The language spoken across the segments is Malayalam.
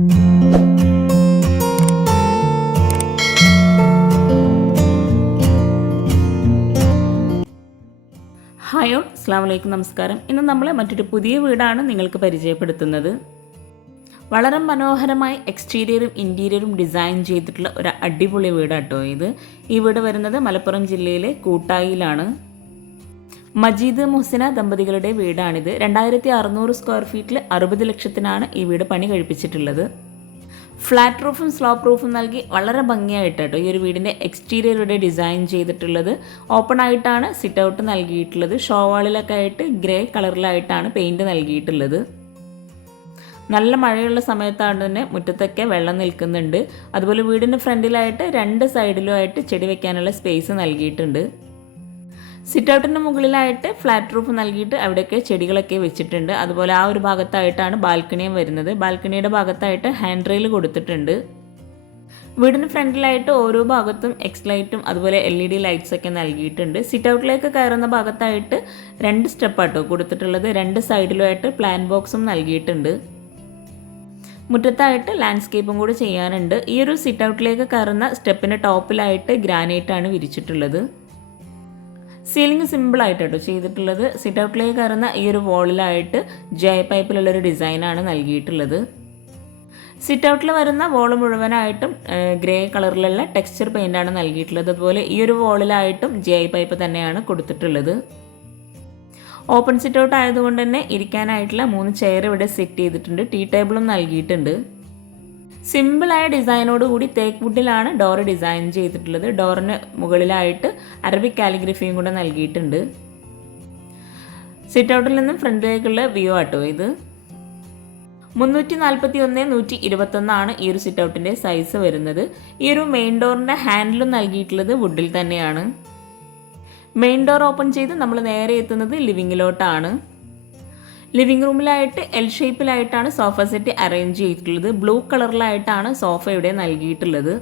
ഹായോ അസ്സാം വലൈക്കും നമസ്കാരം. ഇന്ന് നമ്മൾ മറ്റൊരു പുതിയ വീടാണ് നിങ്ങൾക്ക് പരിചയപ്പെടുത്തുന്നത്. വളരെ മനോഹരമായി എക്സ്റ്റീരിയറും ഇന്റീരിയറും ഡിസൈൻ ചെയ്തിട്ടുള്ള ഒരു അടിപൊളി വീടാട്ടോ ഇത്. ഈ വീട് വരുന്നത് മലപ്പുറം ജില്ലയിലെ കൂട്ടായിലാണ്. മജീദ് മുഹസിന ദമ്പതികളുടെ വീടാണിത്. രണ്ടായിരത്തി അറുന്നൂറ് സ്ക്വയർ ഫീറ്റിൽ അറുപത് ലക്ഷത്തിനാണ് ഈ വീട് പണി കഴിപ്പിച്ചിട്ടുള്ളത്. ഫ്ലാറ്റ് റൂഫും സ്ലോപ്പ് റൂഫും നൽകി വളരെ ഭംഗിയായിട്ട് കേട്ടോ ഈ ഒരു വീടിന്റെ എക്സ്റ്റീരിയർ ഡിസൈൻ ചെയ്തിട്ടുള്ളത്. ഓപ്പൺ ആയിട്ടാണ് സിറ്റ് ഔട്ട് നൽകിയിട്ടുള്ളത്. ഷോവാളിലൊക്കെ ആയിട്ട് ഗ്രേ കളറിലായിട്ടാണ് പെയിന്റ് നൽകിയിട്ടുള്ളത്. നല്ല മഴയുള്ള സമയത്താണ് തന്നെ മുറ്റത്തൊക്കെ വെള്ളം നിൽക്കുന്നുണ്ട്. അതുപോലെ വീടിന്റെ ഫ്രണ്ടിലായിട്ട് രണ്ട് സൈഡിലുമായിട്ട് ചെടി വെക്കാനുള്ള സ്പേസ് നൽകിയിട്ടുണ്ട്. സിറ്റ് ഔട്ടിന്റെ മുകളിലായിട്ട് ഫ്ലാറ്റ് റൂഫ് നൽകിയിട്ട് അവിടെയൊക്കെ ചെടികളൊക്കെ വെച്ചിട്ടുണ്ട്. അതുപോലെ ആ ഒരു ഭാഗത്തായിട്ടാണ് ബാൽക്കണിയും വരുന്നത്. ബാൽക്കണിയുടെ ഭാഗത്തായിട്ട് ഹാൻഡ് റെയിൽ കൊടുത്തിട്ടുണ്ട്. വീടിന് ഫ്രണ്ടിലായിട്ട് ഓരോ ഭാഗത്തും എക്സ് ലൈറ്റും അതുപോലെ എൽ ഇ ഡി ലൈറ്റ്സ് ഒക്കെ നൽകിയിട്ടുണ്ട്. സിറ്റ് ഔട്ടിലേക്ക് കയറുന്ന ഭാഗത്തായിട്ട് രണ്ട് സ്റ്റെപ്പാട്ടോ കൊടുത്തിട്ടുള്ളത്. രണ്ട് സൈഡിലുമായിട്ട് പ്ലാൻ ബോക്സും നൽകിയിട്ടുണ്ട്. മുറ്റത്തായിട്ട് ലാൻഡ്സ്കേപ്പും കൂടി ചെയ്യാനുണ്ട്. ഈ ഒരു സിറ്റ് ഔട്ടിലേക്ക് കയറുന്ന സ്റ്റെപ്പിന് ടോപ്പിലായിട്ട് ഗ്രാനൈറ്റ് ആണ് വിരിച്ചിട്ടുള്ളത്. സീലിംഗ് സിമ്പിളായിട്ട് കേട്ടോ ചെയ്തിട്ടുള്ളത്. സിറ്റ് ഔട്ടിലേക്ക് കയറുന്ന ഈ ഒരു വോളിലായിട്ട് ജയ പൈപ്പിലുള്ളൊരു ഡിസൈനാണ് നൽകിയിട്ടുള്ളത്. സിറ്റ് ഔട്ടിൽ വരുന്ന വോൾ മുഴുവനായിട്ടും ഗ്രേ കളറിലുള്ള ടെക്സ്ചർ പെയിന്റാണ് നൽകിയിട്ടുള്ളത്. അതുപോലെ ഈ ഒരു വോളിലായിട്ടും ജെ പൈപ്പ് തന്നെയാണ് കൊടുത്തിട്ടുള്ളത്. ഓപ്പൺ സിറ്റ് ഔട്ട് ആയതുകൊണ്ട് തന്നെ ഇരിക്കാനായിട്ടുള്ള മൂന്ന് ചെയർ ഇവിടെ സെറ്റ് ചെയ്തിട്ടുണ്ട്. ടീ ടേബിളും നൽകിയിട്ടുണ്ട്. സിമ്പിളായ ഡിസൈനോട് കൂടി തേക്ക് വുഡിലാണ് ഡോർ ഡിസൈൻ ചെയ്തിട്ടുള്ളത്. ഡോറിന് മുകളിലായിട്ട് അറബിക് കാലിഗ്രഫിയും കൂടെ നൽകിയിട്ടുണ്ട്. സിറ്റ് ഔട്ടിൽ നിന്നും ഫ്രണ്ടിലേക്കുള്ള വ്യൂ ആട്ടോ ഇത്. മുന്നൂറ്റി നാൽപ്പത്തി ഒന്ന് നൂറ്റി ഇരുപത്തൊന്നാണ് ഈ ഒരു സിറ്റ് ഔട്ടിന്റെ സൈസ് വരുന്നത്. ഈ ഒരു മെയിൻ ഡോറിന്റെ ഹാൻഡിലും നൽകിയിട്ടുള്ളത് വുഡിൽ തന്നെയാണ്. മെയിൻ ഡോർ ഓപ്പൺ ചെയ്ത് നമ്മൾ നേരെ എത്തുന്നത് ലിവിങ്ങിലോട്ടാണ് ലിവിംഗ് റൂമിലായിട്ട് എൽ ഷേപ്പിലായിട്ടാണ് സോഫ സെറ്റ് അറേഞ്ച് ചെയ്തിട്ടുള്ളത്. ബ്ലൂ കളറിലായിട്ടാണ് സോഫ ഇവിടെ നൽകിയിട്ടുള്ളത്.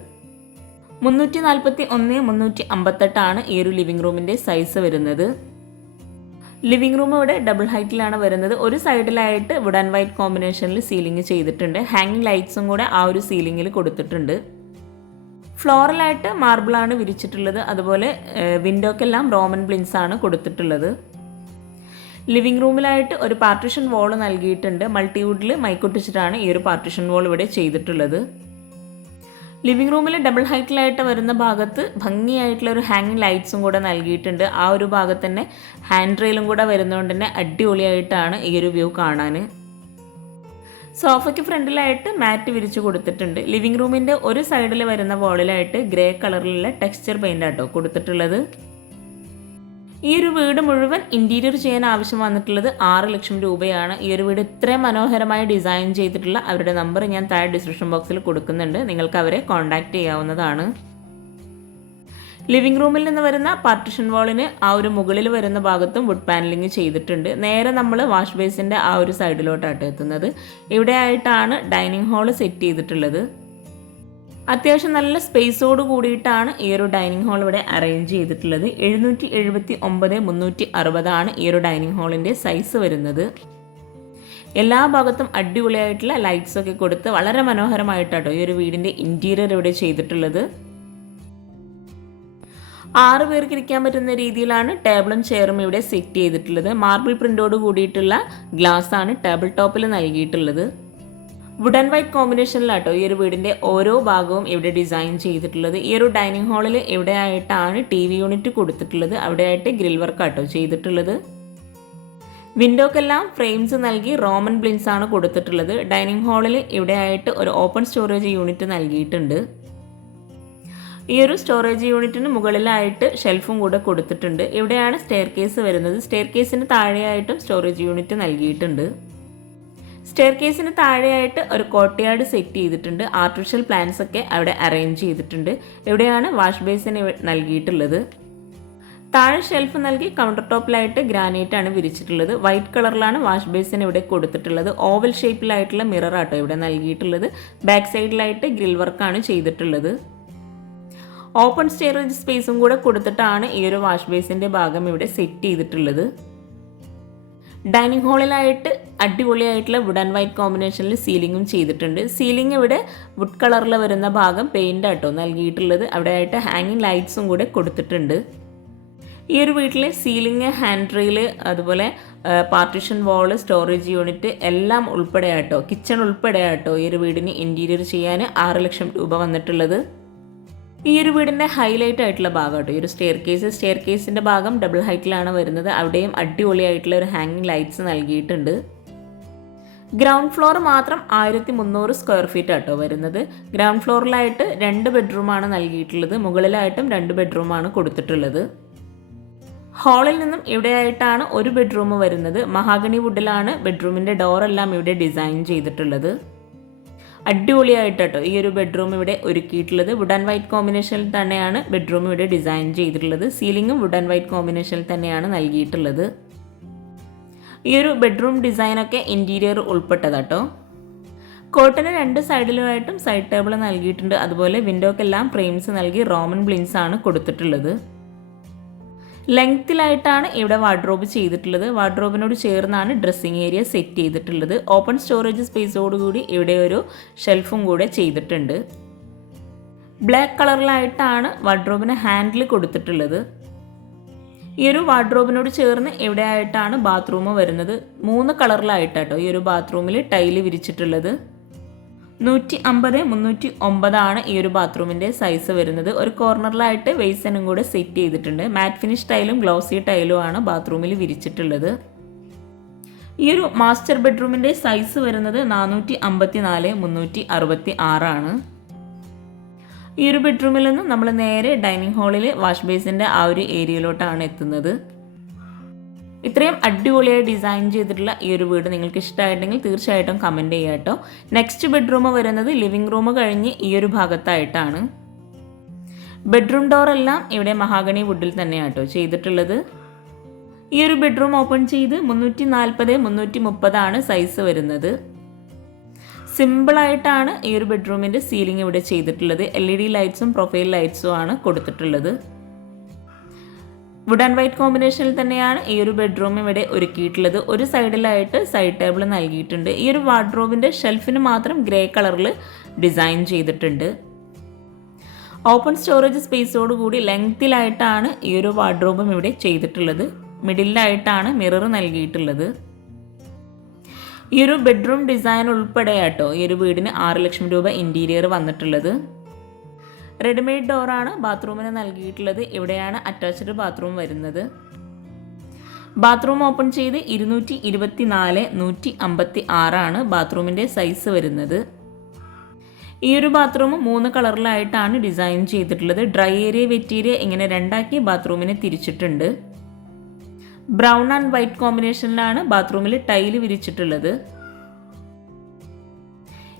മുന്നൂറ്റി നാൽപ്പത്തി ഒന്ന് മുന്നൂറ്റി അമ്പത്തെട്ടാണ് ഈ ഒരു ലിവിംഗ് റൂമിന്റെ സൈസ് വരുന്നത്. ലിവിംഗ് റൂം ഇവിടെ ഡബിൾ ഹൈറ്റിലാണ് വരുന്നത്. ഒരു സൈഡിലായിട്ട് വുഡ് ആൻഡ് വൈറ്റ് കോമ്പിനേഷനിൽ സീലിംഗ് ചെയ്തിട്ടുണ്ട്. ഹാങ്ങിങ് ലൈറ്റ്സും കൂടെ ആ ഒരു സീലിംഗിൽ കൊടുത്തിട്ടുണ്ട്. ഫ്ലോറലായിട്ട് മാർബിളാണ് വിരിച്ചിട്ടുള്ളത്. അതുപോലെ വിൻഡോക്കെല്ലാം റോമൻ ബ്ലിൻസ് ആണ് കൊടുത്തിട്ടുള്ളത്. ലിവിംഗ് റൂമിലായിട്ട് ഒരു പാർട്ടിഷൻ വോൾ നൽകിയിട്ടുണ്ട്. മൾട്ടിവുഡിൽ മൈക്കൊട്ടിച്ചിട്ടാണ് ഈ ഒരു പാർട്ടിഷൻ വോൾ ഇവിടെ ചെയ്തിട്ടുള്ളത്. ലിവിംഗ് റൂമിൽ ഡബിൾ ഹൈറ്റിലായിട്ട് വരുന്ന ഭാഗത്ത് ഭംഗിയായിട്ടുള്ള ഒരു ഹാങ്ങിങ് ലൈറ്റ്സും കൂടെ നൽകിയിട്ടുണ്ട്. ആ ഒരു ഭാഗത്ത് തന്നെ ഹാൻഡ് റെയിലും കൂടെ വരുന്നതുകൊണ്ട് തന്നെ അടിപൊളിയായിട്ടാണ് ഈ ഒരു വ്യൂ കാണാൻ സോഫയ്ക്ക് ഫ്രണ്ടിലായിട്ട് മാറ്റ് വിരിച്ചു കൊടുത്തിട്ടുണ്ട്. ലിവിംഗ് റൂമിന്റെ ഒരു സൈഡിൽ വരുന്ന വോളിലായിട്ട് ഗ്രേ കളറിലുള്ള ടെക്സ്ചർ പെയിന്റ് ആട്ടോ കൊടുത്തിട്ടുള്ളത്. ഈ ഒരു വീട് മുഴുവൻ ഇന്റീരിയർ ചെയ്യാൻ ആവശ്യം വന്നിട്ടുള്ളത് ആറ് ലക്ഷം രൂപയാണ്. ഈ ഒരു വീട് ഇത്രയും മനോഹരമായി ഡിസൈൻ ചെയ്തിട്ടുള്ള അവരുടെ നമ്പർ ഞാൻ താഴെ ഡിസ്ക്രിപ്ഷൻ ബോക്സിൽ കൊടുക്കുന്നുണ്ട്. നിങ്ങൾക്ക് അവരെ കോൺടാക്റ്റ് ചെയ്യാവുന്നതാണ്. ലിവിംഗ് റൂമിൽ നിന്ന് വരുന്ന പാർട്ടിഷൻ വാളിന് ആ ഒരു മുകളിൽ വരുന്ന ഭാഗത്തും വുഡ് പാനലിംഗ് ചെയ്തിട്ടുണ്ട്. നേരെ നമ്മൾ വാഷ് ബേസിന്റെ ആ ഒരു സൈഡിലോട്ടാണ് എത്തുന്നത്. ഇവിടെ ആയിട്ടാണ് ഡൈനിങ് ഹാൾ സെറ്റ് ചെയ്തിട്ടുള്ളത്. അത്യാവശ്യം നല്ല സ്പേസോട് കൂടിയിട്ടാണ് ഈ ഒരു ഡൈനിങ് ഹാൾ ഇവിടെ അറേഞ്ച് ചെയ്തിട്ടുള്ളത്. എഴുന്നൂറ്റി എഴുപത്തി ഒമ്പത് മുന്നൂറ്റി അറുപതാണ് ഈ ഒരു ഡൈനിങ് ഹാളിന്റെ സൈസ് വരുന്നത്. എല്ലാ ഭാഗത്തും അടിപൊളിയായിട്ടുള്ള ലൈറ്റ്സ് ഒക്കെ കൊടുത്ത് വളരെ മനോഹരമായിട്ടാട്ടോ ഈ ഒരു വീടിന്റെ ഇന്റീരിയർ ഇവിടെ ചെയ്തിട്ടുള്ളത്. ആറ് പേർക്ക് ഇരിക്കാൻ പറ്റുന്ന രീതിയിലാണ് ടേബിളും ചെയറും ഇവിടെ സെറ്റ് ചെയ്തിട്ടുള്ളത്. മാർബിൾ പ്രിന്റോട് കൂടിയിട്ടുള്ള ഗ്ലാസ് ആണ് ടേബിൾ ടോപ്പിൽ നൽകിയിട്ടുള്ളത്. വുഡ് ആൻഡ് വൈറ്റ് കോമ്പിനേഷനിലാട്ടോ ഈ ഒരു വീടിന്റെ ഓരോ ഭാഗവും ഇവിടെ ഡിസൈൻ ചെയ്തിട്ടുള്ളത്. ഈ ഒരു ഡൈനിങ് ഹാളിൽ എവിടെയായിട്ടാണ് ടി വി യൂണിറ്റ് കൊടുത്തിട്ടുള്ളത്? അവിടെയായിട്ട് ഗ്രിൽ വർക്കാട്ടോ ചെയ്തിട്ടുള്ളത്. വിൻഡോക്കെല്ലാം ഫ്രെയിംസ് നൽകി റോമൻ ബ്ലിൻസ് ആണ് കൊടുത്തിട്ടുള്ളത്. ഡൈനിങ് ഹാളിൽ ഇവിടെ ആയിട്ട് ഒരു ഓപ്പൺ സ്റ്റോറേജ് യൂണിറ്റ് നൽകിയിട്ടുണ്ട്. ഈ ഒരു സ്റ്റോറേജ് യൂണിറ്റിന് മുകളിലായിട്ട് ഷെൽഫും കൂടെ കൊടുത്തിട്ടുണ്ട്. ഇവിടെയാണ് സ്റ്റെയർ കേസ് വരുന്നത്. സ്റ്റെയർ കേസിന് താഴെയായിട്ടും സ്റ്റോറേജ് യൂണിറ്റ് നൽകിയിട്ടുണ്ട്. സ്റ്റെയർ കേസിന് താഴെയായിട്ട് ഒരു കോട്ടയാട് സെറ്റ് ചെയ്തിട്ടുണ്ട്. ആർട്ടിഫിഷ്യൽ പ്ലാന്റ്സ് ഒക്കെ അവിടെ അറേഞ്ച് ചെയ്തിട്ടുണ്ട്. എവിടെയാണ് വാഷ് ബേസിന് നൽകിയിട്ടുള്ളത്. താഴെ ഷെൽഫ് നൽകി കൗണ്ടർ ടോപ്പിലായിട്ട് ഗ്രാനൈറ്റ് ആണ് വിരിച്ചിട്ടുള്ളത്. വൈറ്റ് കളറിലാണ് വാഷ് ബേസിന് ഇവിടെ കൊടുത്തിട്ടുള്ളത്. ഓവൽ ഷേപ്പിലായിട്ടുള്ള മിറർ ആട്ടോ ഇവിടെ നൽകിയിട്ടുള്ളത്. ബാക്ക് സൈഡിലായിട്ട് ഗ്രിൽ വർക്കാണ് ചെയ്തിട്ടുള്ളത്. ഓപ്പൺ സ്റ്റേറേജ് സ്പേസും കൂടെ കൊടുത്തിട്ടാണ് ഈ ഒരു വാഷ് ബേസിന്റെ ഭാഗം ഇവിടെ സെറ്റ് ചെയ്തിട്ടുള്ളത്. ഡൈനിങ് ഹാളിലായിട്ട് അടിപൊളിയായിട്ടുള്ള വുഡ് ആൻഡ് വൈറ്റ് കോമ്പിനേഷനിൽ സീലിങ്ങും ചെയ്തിട്ടുണ്ട്. സീലിംഗ് ഇവിടെ വുഡ് കളറിൽ വരുന്ന ഭാഗം പെയിന്റ് ആട്ടോ നൽകിയിട്ടുള്ളത്. അവിടെ ആയിട്ട് ഹാങ്ങിങ് ലൈറ്റ്സും കൂടെ കൊടുത്തിട്ടുണ്ട്. ഈ ഒരു വീട്ടിലെ സീലിംഗ് ഹാൻഡ് റെയിൽ അതുപോലെ പാർട്ടിഷൻ വാൾ സ്റ്റോറേജ് യൂണിറ്റ് എല്ലാം ഉൾപ്പെടെ ആട്ടോ കിച്ചൺ ഉൾപ്പെടെ ആട്ടോ ഈ ഒരു വീടിന് ഇന്റീരിയർ ചെയ്യാൻ ആറ് ലക്ഷം രൂപ വന്നിട്ടുള്ളത്. ഈ ഒരു വീടിന്റെ ഹൈലൈറ്റ് ആയിട്ടുള്ള ഭാഗം കേട്ടോ. ഈ ഒരു സ്റ്റെയർ കേസ് സ്റ്റെയർ കേസിന്റെ ഭാഗം ഡബിൾ ഹൈറ്റിലാണ് വരുന്നത്. അവിടെയും അടിപൊളിയായിട്ടുള്ള ഒരു ഹാങ്ങിങ് ലൈറ്റ്സ് നൽകിയിട്ടുണ്ട്. ഗ്രൗണ്ട് ഫ്ലോർ മാത്രം ആയിരത്തി മുന്നൂറ് സ്ക്വയർ ഫീറ്റ് ആട്ടോ വരുന്നത്. ഗ്രൗണ്ട് ഫ്ലോറിലായിട്ട് രണ്ട് ബെഡ്റൂമാണ് നൽകിയിട്ടുള്ളത്. മുകളിലായിട്ടും രണ്ട് ബെഡ്റൂമാണ് കൊടുത്തിട്ടുള്ളത്. ഹാളിൽ നിന്നും ഇവിടെയായിട്ടാണ് ഒരു ബെഡ്റൂം വരുന്നത്. മഹാഗണി വുഡിലാണ് ബെഡ്റൂമിന്റെ ഡോറെല്ലാം ഇവിടെ ഡിസൈൻ ചെയ്തിട്ടുള്ളത്. അടിപൊളിയായിട്ട് കേട്ടോ ഈ ഒരു ബെഡ്റൂം ഇവിടെ ഒരുക്കിയിട്ടുള്ളത്. വുഡ് ആൻഡ് വൈറ്റ് കോമ്പിനേഷനിൽ തന്നെയാണ് ബെഡ്റൂം ഇവിടെ ഡിസൈൻ ചെയ്തിട്ടുള്ളത്. സീലിംഗും വുഡ് ആൻഡ് വൈറ്റ് കോമ്പിനേഷനിൽ തന്നെയാണ് നൽകിയിട്ടുള്ളത്. ഈ ഒരു ബെഡ്റൂം ഡിസൈനൊക്കെ ഇന്റീരിയർ ഉൾപ്പെട്ടതാട്ടോ. കോട്ടന് രണ്ട് സൈഡിലുമായിട്ടും സൈഡ് ടേബിൾ നൽകിയിട്ടുണ്ട്. അതുപോലെ വിൻഡോക്കെല്ലാം ഫ്രെയിംസ് നൽകി റോമൻ ബ്ലിൻസ് ആണ് കൊടുത്തിട്ടുള്ളത്. ലെങ്ത്തിലായിട്ടാണ് ഇവിടെ വാർഡ്രോബ് ചെയ്തിട്ടുള്ളത്. വാർഡ്രോബിനോട് ചേർന്നാണ് ഡ്രസ്സിങ് ഏരിയ സെറ്റ് ചെയ്തിട്ടുള്ളത്. ഓപ്പൺ സ്റ്റോറേജ് സ്പേസോടുകൂടി ഇവിടെ ഒരു ഷെൽഫും കൂടെ ചെയ്തിട്ടുണ്ട്. ബ്ലാക്ക് കളറിലായിട്ടാണ് വാർഡ്രോബിന് ഹാൻഡിൽ കൊടുത്തിട്ടുള്ളത്. ഈ ഒരു വാർഡ്രോബിനോട് ചേർന്ന് എവിടെയായിട്ടാണ് ബാത്റൂം വരുന്നത്. മൂന്ന് കളറിലായിട്ടാട്ടോ ഈ ഒരു ബാത്റൂമിൽ ടൈൽ വിരിച്ചിട്ടുള്ളത്. നൂറ്റി അമ്പത് മുന്നൂറ്റി ഒമ്പതാണ് ഈ ഒരു ബാത്റൂമിന്റെ സൈസ് വരുന്നത്. ഒരു കോർണറിലായിട്ട് വെയ്സനും കൂടെ സെറ്റ് ചെയ്തിട്ടുണ്ട്. മാറ്റ് ഫിനിഷ് ടൈലും ഗ്ലോസി ടൈലും ആണ് ബാത്റൂമിൽ വിരിച്ചിട്ടുള്ളത്. ഈ ഒരു മാസ്റ്റർ ബെഡ്റൂമിന്റെ സൈസ് വരുന്നത് നാനൂറ്റി അമ്പത്തി നാല് മുന്നൂറ്റി അറുപത്തി ആറാണ് ഈ ഒരു ബെഡ്റൂമിൽ നിന്ന് നമ്മൾ നേരെ ഡൈനിങ് ഹാളിൽ വാഷ് ബേസിന്റെ ആ ഒരു ഏരിയയിലോട്ടാണ് എത്തുന്നത്. ഇത്രയും അടിപൊളിയായി ഡിസൈൻ ചെയ്തിട്ടുള്ള ഈ ഒരു വീട് നിങ്ങൾക്ക് ഇഷ്ടമായിട്ടുണ്ടെങ്കിൽ തീർച്ചയായിട്ടും കമന്റ് ചെയ്യുക കേട്ടോ. നെക്സ്റ്റ് ബെഡ്റൂം വരുന്നത് ലിവിംഗ് റൂം കഴിഞ്ഞ് ഈ ഒരു ഭാഗത്തായിട്ടാണ്. ബെഡ്റൂം ഡോർ എല്ലാം ഇവിടെ മഹാഗണി വുഡിൽ തന്നെയാണ് കേട്ടോ ചെയ്തിട്ടുള്ളത്. ഈ ഒരു ബെഡ്റൂം ഓപ്പൺ ചെയ്ത് മുന്നൂറ്റി നാൽപ്പത് മുന്നൂറ്റി മുപ്പതാണ് സൈസ് വരുന്നത് സിമ്പിളായിട്ടാണ് ഈ ഒരു ബെഡ്റൂമിന്റെ സീലിംഗ് ഇവിടെ ചെയ്തിട്ടുള്ളത്. എൽ ഇ ഡി ലൈറ്റ്സും പ്രൊഫൈൽ ലൈറ്റ്സും ആണ് കൊടുത്തിട്ടുള്ളത്. വുഡ് ആൻഡ് വൈറ്റ് കോമ്പിനേഷനിൽ തന്നെയാണ് ഈ ഒരു ബെഡ്റൂം ഇവിടെ ഒരുക്കിയിട്ടുള്ളത്. ഒരു സൈഡിലായിട്ട് സൈഡ് ടേബിൾ നൽകിയിട്ടുണ്ട്. ഈ ഒരു വാർഡ്രോബിന്റെ ഷെൽഫിന് മാത്രം ഗ്രേ കളറിൽ ഡിസൈൻ ചെയ്തിട്ടുണ്ട്. ഓപ്പൺ സ്റ്റോറേജ് സ്പേസോട് കൂടി ലെങ്തിലായിട്ടാണ് ഈ ഒരു വാർഡ്രോബും ഇവിടെ ചെയ്തിട്ടുള്ളത്. മിഡിലായിട്ടാണ് മിറർ നൽകിയിട്ടുള്ളത്. ഈ ഒരു ബെഡ്റൂം ഡിസൈൻ ഉൾപ്പെടെ ഉൾപ്പെടെയാട്ടോ ഈ ഒരു വീടിന് ആറ് ലക്ഷം രൂപ ഇന്റീരിയർ വന്നിട്ടുള്ളത്. റെഡിമെയ്ഡ് ഡോറാണ് ബാത്റൂമിന് നൽകിയിട്ടുള്ളത്. ഇവിടെയാണ് അറ്റാച്ച്ഡ് ബാത്റൂം വരുന്നത്. ബാത്റൂം ഓപ്പൺ ചെയ്ത് ഇരുന്നൂറ്റി ഇരുപത്തി നാല് നൂറ്റി അമ്പത്തി ആറാണ് ബാത്റൂമിന്റെ സൈസ് വരുന്നത്. ഈ ഒരു ബാത്റൂം മൂന്ന് കളറിലായിട്ടാണ് ഡിസൈൻ ചെയ്തിട്ടുള്ളത്. ഡ്രൈ ഏരിയ വെറ്റ് ഏരിയ ഇങ്ങനെ രണ്ടാക്കി ബാത്റൂമിനെ തിരിച്ചിട്ടുണ്ട്. ബ്രൗൺ ആൻഡ് വൈറ്റ് കോമ്പിനേഷനിലാണ് ബാത്റൂമിൽ ടൈൽ വിരിച്ചിട്ടുള്ളത്.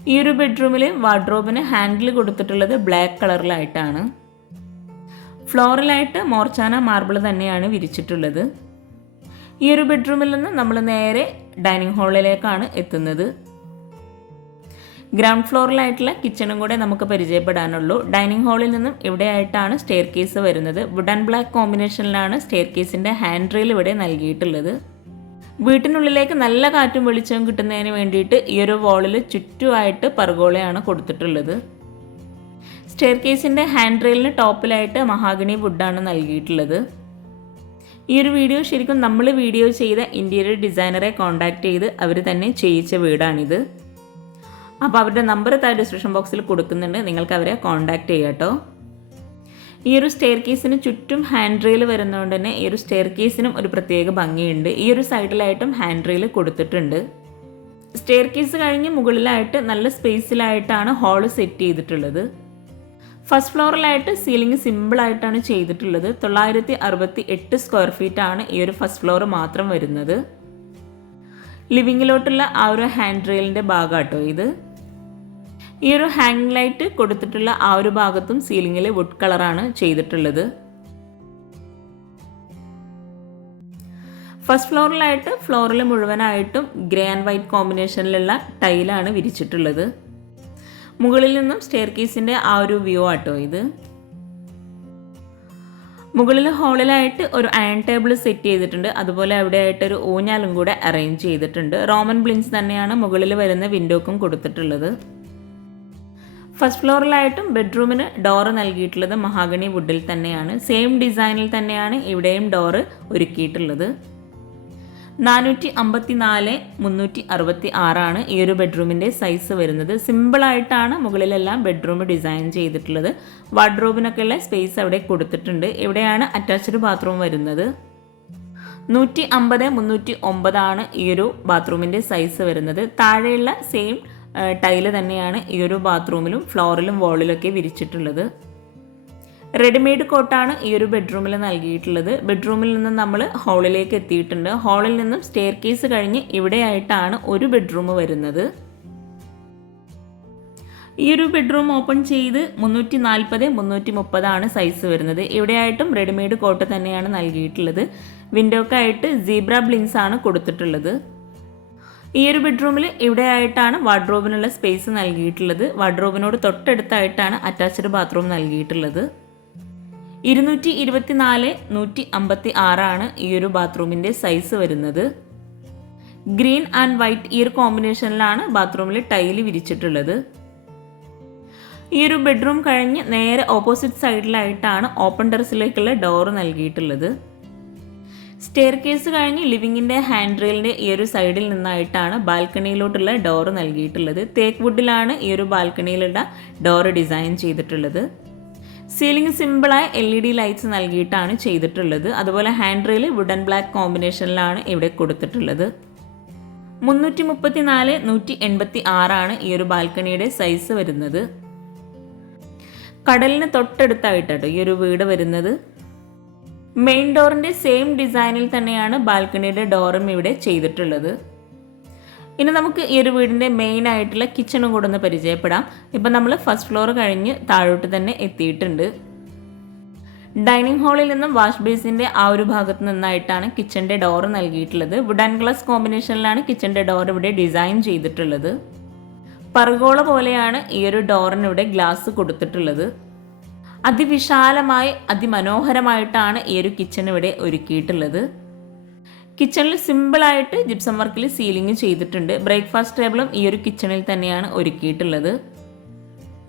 ഈ ഒരു ബെഡ്റൂമിൽ വാർഡ്രോബിന് ഹാൻഡിൽ കൊടുത്തിട്ടുള്ളത് ബ്ലാക്ക് കളറിലായിട്ടാണ് ഫ്ലോറിലായിട്ട് മോർച്ചാന മാർബിൾ തന്നെയാണ് വിരിച്ചിട്ടുള്ളത്. ഈ ഒരു ബെഡ്റൂമിൽ നിന്ന് നമ്മൾ നേരെ ഡൈനിങ് ഹാളിലേക്കാണ് എത്തുന്നത്. ഗ്രൗണ്ട് ഫ്ലോറിലായിട്ടുള്ള കിച്ചണും കൂടെ നമുക്ക് പരിചയപ്പെടാനുള്ളൂ. ഡൈനിങ് ഹാളിൽ നിന്നും ഇവിടെയായിട്ടാണ് സ്റ്റെയർ കേസ് വരുന്നത്? വുഡ് ആൻഡ് ബ്ലാക്ക് കോമ്പിനേഷനിലാണ് സ്റ്റെയർ കേസിന്റെ ഹാൻഡ് റെയിൽ ഇവിടെ നൽകിയിട്ടുള്ളത്. വീട്ടിനുള്ളിലേക്ക് നല്ല കാറ്റും വെളിച്ചവും കിട്ടുന്നതിന് വേണ്ടിയിട്ട് ഈ ഒരു വോളിൽ ചുറ്റുമായിട്ട് പർഗോളയാണ് കൊടുത്തിട്ടുള്ളത്. സ്റ്റെയർ കേസിന്റെ ഹാൻഡ് റെയിലിന് ടോപ്പിലായിട്ട് മഹാഗണി വുഡാണ് നൽകിയിട്ടുള്ളത്. ഈ ഒരു വീഡിയോ ശരിക്കും നമ്മൾ വീഡിയോ ചെയ്ത ഇന്റീരിയർ ഡിസൈനറെ കോൺടാക്ട് ചെയ്ത് അവർ തന്നെ ചെയ്യിച്ച വീടാണിത്. അപ്പോൾ അവരുടെ നമ്പർ താഴെ ഡിസ്ക്രിപ്ഷൻ ബോക്സിൽ കൊടുക്കുന്നുണ്ട്. നിങ്ങൾക്ക് അവരെ കോൺടാക്ട് ചെയ്യാം കേട്ടോ. ഈ ഒരു സ്റ്റെയർ കേസിന് ചുറ്റും ഹാൻഡ് റെയിൽ വരുന്നതുകൊണ്ട് തന്നെ ഈ ഒരു സ്റ്റെയർ കേസിനും ഒരു പ്രത്യേക ഭംഗിയുണ്ട്. ഈ ഒരു സൈഡിലായിട്ടും ഹാൻഡ് റെയിൽ കൊടുത്തിട്ടുണ്ട്. സ്റ്റെയർ കേസ് കഴിഞ്ഞ് മുകളിലായിട്ട് നല്ല സ്പേസിലായിട്ടാണ് ഹാൾ സെറ്റ് ചെയ്തിട്ടുള്ളത്. ഫസ്റ്റ് ഫ്ലോറിലായിട്ട് സീലിംഗ് സിമ്പിളായിട്ടാണ് ചെയ്തിട്ടുള്ളത്. തൊള്ളായിരത്തി അറുപത്തി എട്ട് സ്ക്വയർ ഫീറ്റ് ആണ് ഈ ഒരു ഫസ്റ്റ് ഫ്ലോർ മാത്രം വരുന്നത്. ലിവിങ്ങിലോട്ടുള്ള ആ ഒരു ഹാൻഡ് റെയിലിന്റെ ഭാഗമാട്ടോ ഇത്. ഈ ഒരു ഹാങ് ലൈറ്റ് കൊടുത്തിട്ടുള്ള ആ ഒരു ഭാഗത്തും സീലിങ്ങിൽ വുഡ് കളറാണ് ചെയ്തിട്ടുള്ളത്. ഫസ്റ്റ് ഫ്ലോറിലായിട്ട് ഫ്ലോറിൽ മുഴുവനായിട്ടും ഗ്രേ ആൻഡ് വൈറ്റ് കോമ്പിനേഷനിലുള്ള ടൈലാണ് വിരിച്ചിട്ടുള്ളത്. മുകളിൽ നിന്നും സ്റ്റെയർ കേസിന്റെ ആ ഒരു വ്യൂ ആട്ടോ ഇത്. മുകളിൽ ഹോളിലായിട്ട് ഒരു അയൺ ടേബിൾ സെറ്റ് ചെയ്തിട്ടുണ്ട്. അതുപോലെ അവിടെ ആയിട്ട് ഒരു ഊഞ്ഞാലും കൂടെ അറേഞ്ച് ചെയ്തിട്ടുണ്ട്. റോമൻ ബ്ലിൻസ് തന്നെയാണ് മുകളിൽ വരുന്ന വിൻഡോക്കും കൊടുത്തിട്ടുള്ളത്. ഫസ്റ്റ് ഫ്ലോറിലായിട്ടും ബെഡ്റൂമിന് ഡോറ് നൽകിയിട്ടുള്ളത് മഹാഗണി വുഡിൽ തന്നെയാണ്. സെയിം ഡിസൈനിൽ തന്നെയാണ് ഇവിടെയും ഡോറ് ഒരുക്കിയിട്ടുള്ളത്. നാനൂറ്റി അമ്പത്തി നാല് മുന്നൂറ്റി അറുപത്തി ആറാണ് ഈ ഒരു ബെഡ്റൂമിന്റെ സൈസ് വരുന്നത്. സിമ്പിളായിട്ടാണ് മുകളിലെല്ലാം ബെഡ്റൂം ഡിസൈൻ ചെയ്തിട്ടുള്ളത്. വാർഡ്രോബിനൊക്കെ ഉള്ള സ്പേസ് അവിടെ കൊടുത്തിട്ടുണ്ട്. ഇവിടെയാണ് അറ്റാച്ച്ഡ് ബാത്റൂം വരുന്നത്. നൂറ്റി അമ്പത് മുന്നൂറ്റി ഒമ്പതാണ് ഈ ഒരു ബാത്റൂമിന്റെ സൈസ് വരുന്നത്. താഴെയുള്ള സെയിം ടൈൽ തന്നെയാണ് ഈ ഒരു ബാത്റൂമിലും ഫ്ലോറിലും വാളിലൊക്കെ വിരിച്ചിട്ടുള്ളത്. റെഡിമെയ്ഡ് കോട്ടാണ് ഈ ഒരു ബെഡ്റൂമിൽ നൽകിയിട്ടുള്ളത്. ബെഡ്റൂമിൽ നിന്ന് നമ്മൾ ഹാളിലേക്ക് എത്തിയിട്ടുണ്ട്. ഹാളിൽ നിന്നും സ്റ്റെയർ കേസ് കഴിഞ്ഞ് ഇവിടെയായിട്ടാണ് ഒരു ബെഡ്റൂം വരുന്നത്. ഈ ഒരു ബെഡ്റൂം ഓപ്പൺ ചെയ്ത് മുന്നൂറ്റി നാൽപ്പത് മുന്നൂറ്റി മുപ്പതാണ് സൈസ് വരുന്നത്. ഇവിടെയായിട്ടും റെഡിമെയ്ഡ് കോട്ട് തന്നെയാണ് നൽകിയിട്ടുള്ളത്. വിൻഡോക്കായിട്ട് സീബ്ര ബ്ലിങ്സ് ആണ് കൊടുത്തിട്ടുള്ളത്. ഈ ഒരു ബെഡ്റൂമിൽ ഇവിടെയായിട്ടാണ് വാർഡ്രോബിനുള്ള സ്പേസ് നൽകിയിട്ടുള്ളത്. വാർഡ്രോബിനോട് തൊട്ടടുത്തായിട്ടാണ് അറ്റാച്ച്ഡ് ബാത്റൂം നൽകിയിട്ടുള്ളത്. ഇരുന്നൂറ്റി ഇരുപത്തി നാല് നൂറ്റി അമ്പത്തി ആറാണ് ഈ ഒരു ബാത്റൂമിന്റെ സൈസ് വരുന്നത്. ഗ്രീൻ ആൻഡ് വൈറ്റ് ഈ ഒരു കോമ്പിനേഷനിലാണ് ബാത്റൂമിൽ ടൈൽ വിരിച്ചിട്ടുള്ളത്. ഈ ഒരു ബെഡ്റൂം കഴിഞ്ഞ് നേരെ ഓപ്പോസിറ്റ് സൈഡിലായിട്ടാണ് ഓപ്പൺ ടെറസിലേക്കുള്ള ഡോർ നൽകിയിട്ടുള്ളത്. സ്റ്റെയർ കേസ് കഴിഞ്ഞ് ലിവിങ്ങിന്റെ ഹാൻഡ് റെയിലിന്റെ ഈ ഒരു സൈഡിൽ നിന്നായിട്ടാണ് ബാൽക്കണിയിലോട്ടുള്ള ഡോറ് നൽകിയിട്ടുള്ളത്. തേക്ക് വുഡിലാണ് ഈ ഒരു ബാൽക്കണിയിലുള്ള ഡോറ് ഡിസൈൻ ചെയ്തിട്ടുള്ളത്. സീലിംഗ് സിമ്പിളായ എൽ ഇ ഡി ലൈറ്റ്സ് നൽകിയിട്ടാണ് ചെയ്തിട്ടുള്ളത്. അതുപോലെ ഹാൻഡ് റെയിൽ വുഡൻ ബ്ലാക്ക് കോമ്പിനേഷനിലാണ് ഇവിടെ കൊടുത്തിട്ടുള്ളത്. മുന്നൂറ്റി മുപ്പത്തി നാല് നൂറ്റി എൺപത്തി ആറാണ് ഈ ഒരു ബാൽക്കണിയുടെ സൈസ് വരുന്നത്. കടലിന് തൊട്ടടുത്തായിട്ടോ ഈ ഒരു വീട് വരുന്നത്. മെയിൻ ഡോറിന്റെ സെയിം ഡിസൈനിൽ തന്നെയാണ് ബാൽക്കണിയുടെ ഡോറും ഇവിടെ ചെയ്തിട്ടുള്ളത്. ഇനി നമുക്ക് ഈ ഒരു വീടിന്റെ മെയിൻ ആയിട്ടുള്ള കിച്ചണും കൂടെ ഒന്ന് പരിചയപ്പെടാം. ഇപ്പം നമ്മൾ ഫസ്റ്റ് ഫ്ലോർ കഴിഞ്ഞ് താഴോട്ട് തന്നെ എത്തിയിട്ടുണ്ട്. ഡൈനിങ് ഹാളിൽ നിന്നും വാഷ് ബേസിന്റെ ആ ഒരു ഭാഗത്ത് നിന്നായിട്ടാണ് കിച്ചന്റെ ഡോർ നൽകിയിട്ടുള്ളത്. വുഡ് ആൻഡ് ഗ്ലാസ് കോമ്പിനേഷനിലാണ് കിച്ചന്റെ ഡോർ ഇവിടെ ഡിസൈൻ ചെയ്തിട്ടുള്ളത്. പർഗോള പോലെയാണ് ഈ ഒരു ഡോറിന് ഇവിടെ ഗ്ലാസ് കൊടുത്തിട്ടുള്ളത്. അതിവിശാലമായി അതിമനോഹരമായിട്ടാണ് ഈ ഒരു കിച്ചൺ ഇവിടെ ഒരുക്കിയിട്ടുള്ളത്. കിച്ചണിൽ സിമ്പിളായിട്ട് ജിപ്സം വർക്കിൽ സീലിംഗ് ചെയ്തിട്ടുണ്ട്. ബ്രേക്ക്ഫാസ്റ്റ് ടേബിളും ഈ ഒരു കിച്ചണിൽ തന്നെയാണ് ഒരുക്കിയിട്ടുള്ളത്.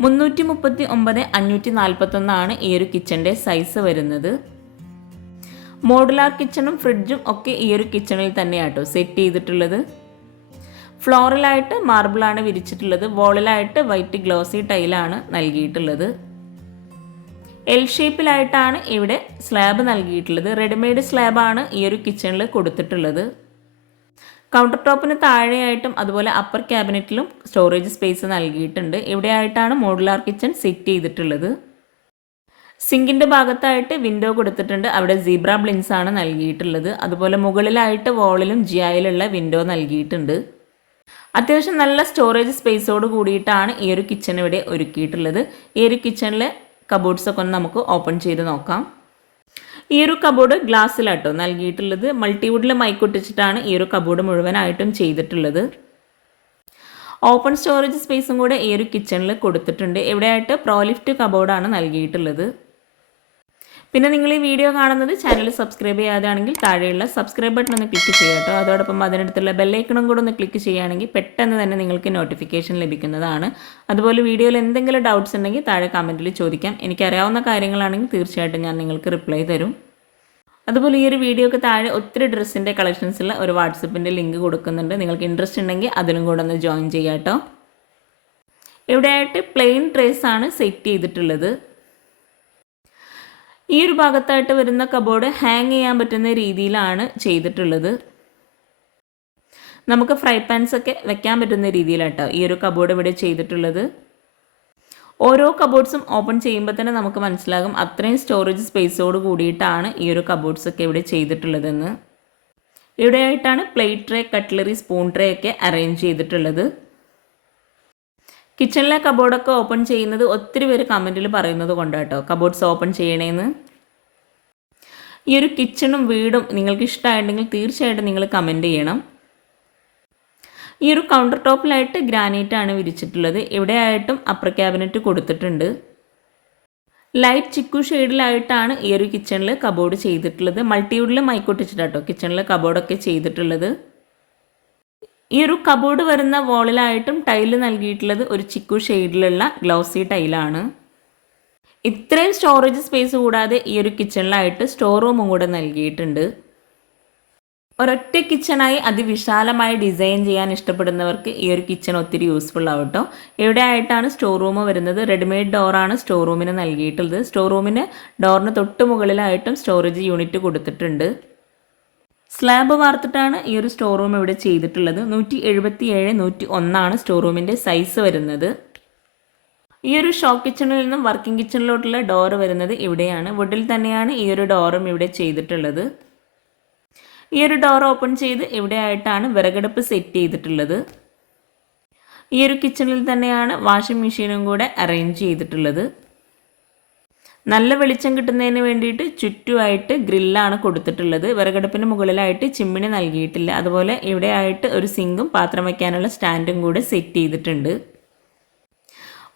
മുന്നൂറ്റി മുപ്പത്തി ഒമ്പത് അഞ്ഞൂറ്റി നാൽപ്പത്തൊന്നാണ് ഈ ഒരു കിച്ചന്റെ സൈസ് വരുന്നത് മോഡുലാർ കിച്ചണും ഫ്രിഡ്ജും ഒക്കെ ഈ ഒരു കിച്ചണിൽ തന്നെയാട്ടോ സെറ്റ് ചെയ്തിട്ടുള്ളത്. ഫ്ലോറിലായിട്ട് മാർബിളാണ് വിരിച്ചിട്ടുള്ളത്. വോളിലായിട്ട് വൈറ്റ് ഗ്ലോസി ടൈലാണ് നൽകിയിട്ടുള്ളത്. എൽ ഷേപ്പിലായിട്ടാണ് ഇവിടെ സ്ലാബ് നൽകിയിട്ടുള്ളത്. റെഡിമെയ്ഡ് സ്ലാബാണ് ഈ ഒരു കിച്ചണിൽ കൊടുത്തിട്ടുള്ളത്. കൗണ്ടർ ടോപ്പിന് താഴെയായിട്ടും അതുപോലെ അപ്പർ ക്യാബിനറ്റിലും സ്റ്റോറേജ് സ്പേസ് നൽകിയിട്ടുണ്ട്. ഇവിടെയായിട്ടാണ് മോഡുലാർ കിച്ചൺ സെറ്റ് ചെയ്തിട്ടുള്ളത്. സിങ്കിന്റെ ഭാഗത്തായിട്ട് വിൻഡോ കൊടുത്തിട്ടുണ്ട്. അവിടെ സീബ്ര ബ്ലിൻസ് ആണ് നൽകിയിട്ടുള്ളത്. അതുപോലെ മുകളിലായിട്ട് വോളിലും ജിയായിലുള്ള വിൻഡോ നൽകിയിട്ടുണ്ട്. അത്യാവശ്യം നല്ല സ്റ്റോറേജ് സ്പേസോട് കൂടിയിട്ടാണ് ഈ ഒരു കിച്ചൺ ഇവിടെ ഒരുക്കിയിട്ടുള്ളത്. ഈ ഒരു കിച്ചണിൽ കബോർഡ്സൊക്കെ ഒന്ന് നമുക്ക് ഓപ്പൺ ചെയ്ത് നോക്കാം. ഈ ഒരു കബോർഡ് ഗ്ലാസ്സിലാട്ടോ നൽകിയിട്ടുള്ളത്. മൾട്ടിവുഡിൽ മൈക്കൊട്ടിച്ചിട്ടാണ് ഈ ഒരു കബോർഡ് മുഴുവനായിട്ടും ചെയ്തിട്ടുള്ളത്. ഓപ്പൺ സ്റ്റോറേജ് സ്പേസും കൂടെ ഈ ഒരു കിച്ചണിൽ കൊടുത്തിട്ടുണ്ട്. ഇവിടെയായിട്ട് പ്രോലിഫ്റ്റ് കബോർഡാണ് നൽകിയിട്ടുള്ളത്. പിന്നെ നിങ്ങൾ ഈ വീഡിയോ കാണുന്നത് ചാനൽ സബ്സ്ക്രൈബ് ചെയ്യാതാണെങ്കിൽ താഴെയുള്ള സബ്സ്ക്രൈബ് ബട്ടൺ ഒന്ന് ക്ലിക്ക് ചെയ്യുക കേട്ടോ. അതോടൊപ്പം അതിനടുത്തുള്ള ബെല്ലൈക്കണും കൂടെ ഒന്ന് ക്ലിക്ക് ചെയ്യുകയാണെങ്കിൽ പെട്ടെന്ന് തന്നെ നിങ്ങൾക്ക് നോട്ടിഫിക്കേഷൻ ലഭിക്കുന്നതാണ്. അതുപോലെ വീഡിയോയിൽ എന്തെങ്കിലും ഡൗട്ട്സ് ഉണ്ടെങ്കിൽ താഴെ കമന്റിൽ ചോദിക്കാം. എനിക്കറിയാവുന്ന കാര്യങ്ങളാണെങ്കിൽ തീർച്ചയായിട്ടും ഞാൻ നിങ്ങൾക്ക് റിപ്ലൈ തരും. അതുപോലെ ഈ ഒരു വീഡിയോക്ക് താഴെ ഒത്തിരി ഡ്രസ്സിന്റെ കളക്ഷൻസുള്ള ഒരു വാട്സപ്പിന്റെ ലിങ്ക് കൊടുക്കുന്നുണ്ട്. നിങ്ങൾക്ക് ഇൻട്രസ്റ്റ് ഉണ്ടെങ്കിൽ അതിനും കൂടെ ഒന്ന് ജോയിൻ ചെയ്യാം കേട്ടോ. ഇവിടെയായിട്ട് പ്ലെയിൻ ഡ്രസ്സാണ് സെറ്റ് ചെയ്തിട്ടുള്ളത്. ഈ ഒരു ഭാഗത്തായിട്ട് വരുന്ന കബോർഡ് ഹാങ് ചെയ്യാൻ പറ്റുന്ന രീതിയിലാണ് ചെയ്തിട്ടുള്ളത്. നമുക്ക് ഫ്രൈ പാൻസ് ഒക്കെ വെക്കാൻ പറ്റുന്ന രീതിയിലാട്ടോ ഈ ഒരു കബോർഡ് ഇവിടെ ചെയ്തിട്ടുള്ളത്. ഓരോ കബോർഡ്സും ഓപ്പൺ ചെയ്യുമ്പോൾ തന്നെ നമുക്ക് മനസ്സിലാകും അത്രയും സ്റ്റോറേജ് സ്പേസോട് കൂടിയിട്ടാണ് ഈ ഒരു കബോർഡ്സ് ഒക്കെ ഇവിടെ ചെയ്തിട്ടുള്ളതെന്ന്. ഇവിടെയായിട്ടാണ് plate tray cutlery spoon tray ഒക്കെ അറേഞ്ച് ചെയ്തിട്ടുള്ളത്. കിച്ചണിലെ കബോർഡൊക്കെ ഓപ്പൺ ചെയ്യുന്നത് ഒത്തിരി പേര് കമന്റിൽ പറയുന്നത് കൊണ്ട് കേട്ടോ കബോർഡ്സ് ഓപ്പൺ ചെയ്യണേന്ന്. ഈ ഒരു കിച്ചണും വീടും നിങ്ങൾക്ക് ഇഷ്ടമായിട്ടുണ്ടെങ്കിൽ തീർച്ചയായിട്ടും നിങ്ങൾ കമന്റ് ചെയ്യണം. ഈ ഒരു കൗണ്ടർ ടോപ്പിലായിട്ട് ഗ്രാനൈറ്റ് ആണ് വിരിച്ചിട്ടുള്ളത്. എവിടെയായിട്ടും അപ്പർ ക്യാബിനറ്റ് കൊടുത്തിട്ടുണ്ട്. ലൈറ്റ് ചിക്കു ഷെയ്ഡിലായിട്ടാണ് ഈ ഒരു കിച്ചണിൽ കബോർഡ് ചെയ്തിട്ടുള്ളത്. മൾട്ടിവുഡിൽ മൈക്കൊട്ടിച്ചിട്ടാട്ടോ കിച്ചണിൽ കബോർഡൊക്കെ ചെയ്തിട്ടുള്ളത്. ഈ ഒരു കബോർഡ് വരുന്ന വോളിലായിട്ടും ടൈൽ നൽകിയിട്ടുള്ളത് ഒരു ചിക്കു ഷെയ്ഡിലുള്ള ഗ്ലൗസി ടൈലാണ്. ഇത്രയും സ്റ്റോറേജ് സ്പേസ് കൂടാതെ ഈ ഒരു കിച്ചണിലായിട്ട് സ്റ്റോർ റൂമും കൂടെ നൽകിയിട്ടുണ്ട്. ഒരൊറ്റ കിച്ചണായി അതിവിശാലമായി ഡിസൈൻ ചെയ്യാൻ ഇഷ്ടപ്പെടുന്നവർക്ക് ഈ ഒരു കിച്ചൺ ഒത്തിരി യൂസ്ഫുൾ ആവട്ടോ. എവിടെ ആയിട്ടാണ് സ്റ്റോർ റൂം വരുന്നത്? റെഡിമെയ്ഡ് ഡോറാണ് സ്റ്റോർ റൂമിന് നൽകിയിട്ടുള്ളത്. സ്റ്റോർ റൂമിന് ഡോറിന് തൊട്ട് മുകളിലായിട്ടും സ്റ്റോറേജ് യൂണിറ്റ് കൊടുത്തിട്ടുണ്ട്. സ്ലാബ് വാർത്തിട്ടാണ് ഈ ഒരു സ്റ്റോർ റൂം ഇവിടെ ചെയ്തിട്ടുള്ളത്. നൂറ്റി എഴുപത്തി ഏഴ് നൂറ്റി ഒന്നാണ് സ്റ്റോർ റൂമിന്റെ സൈസ് വരുന്നത്. ഈ ഒരു ഷോ കിച്ചണിൽ നിന്നും വർക്കിംഗ് കിച്ചണിലോട്ടുള്ള ഡോർ വരുന്നത് ഇവിടെയാണ്. വുഡിൽ തന്നെയാണ് ഈ ഒരു ഡോറും ഇവിടെ ചെയ്തിട്ടുള്ളത്. ഈ ഒരു ഡോർ ഓപ്പൺ ചെയ്ത് ഇവിടെ ആയിട്ടാണ് വിറകടുപ്പ് സെറ്റ് ചെയ്തിട്ടുള്ളത്. ഈ ഒരു കിച്ചണിൽ തന്നെയാണ് വാഷിംഗ് മെഷീനും കൂടെ അറേഞ്ച് ചെയ്തിട്ടുള്ളത്. നല്ല വെളിച്ചം കിട്ടുന്നതിന് വേണ്ടിയിട്ട് ചുറ്റുമായിട്ട് ഗ്രില്ലാണ് കൊടുത്തിട്ടുള്ളത്. വിറകടുപ്പിന് മുകളിലായിട്ട് ചിമ്മിണി നൽകിയിട്ടില്ല. അതുപോലെ ഇവിടെ ആയിട്ട് ഒരു സിങ്കും പാത്രം വയ്ക്കാനുള്ള സ്റ്റാൻഡും കൂടെ സെറ്റ് ചെയ്തിട്ടുണ്ട്.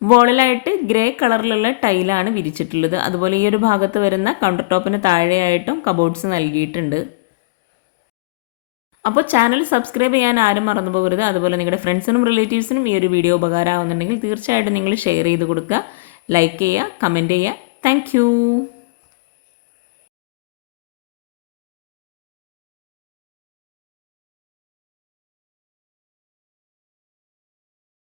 വോളിലായിട്ട് ഗ്രേ കളറിലുള്ള ടൈലാണ് വിരിച്ചിട്ടുള്ളത്. അതുപോലെ ഈ ഒരു ഭാഗത്ത് വരുന്ന കൗണ്ടർ ടോപ്പിന് താഴെയായിട്ടും കബോർഡ്സ് നൽകിയിട്ടുണ്ട്. അപ്പോൾ ചാനൽ സബ്സ്ക്രൈബ് ചെയ്യാൻ ആരും മറന്നു പോകരുത്. അതുപോലെ നിങ്ങളുടെ ഫ്രണ്ട്സിനും റിലേറ്റീവ്സിനും ഈ ഒരു വീഡിയോ ഉപകാരമാവുന്നുണ്ടെങ്കിൽ തീർച്ചയായിട്ടും നിങ്ങൾ ഷെയർ ചെയ്ത് കൊടുക്കുക. ലൈക്ക് ചെയ്യുക കമന്റ് ചെയ്യുക. Thank you.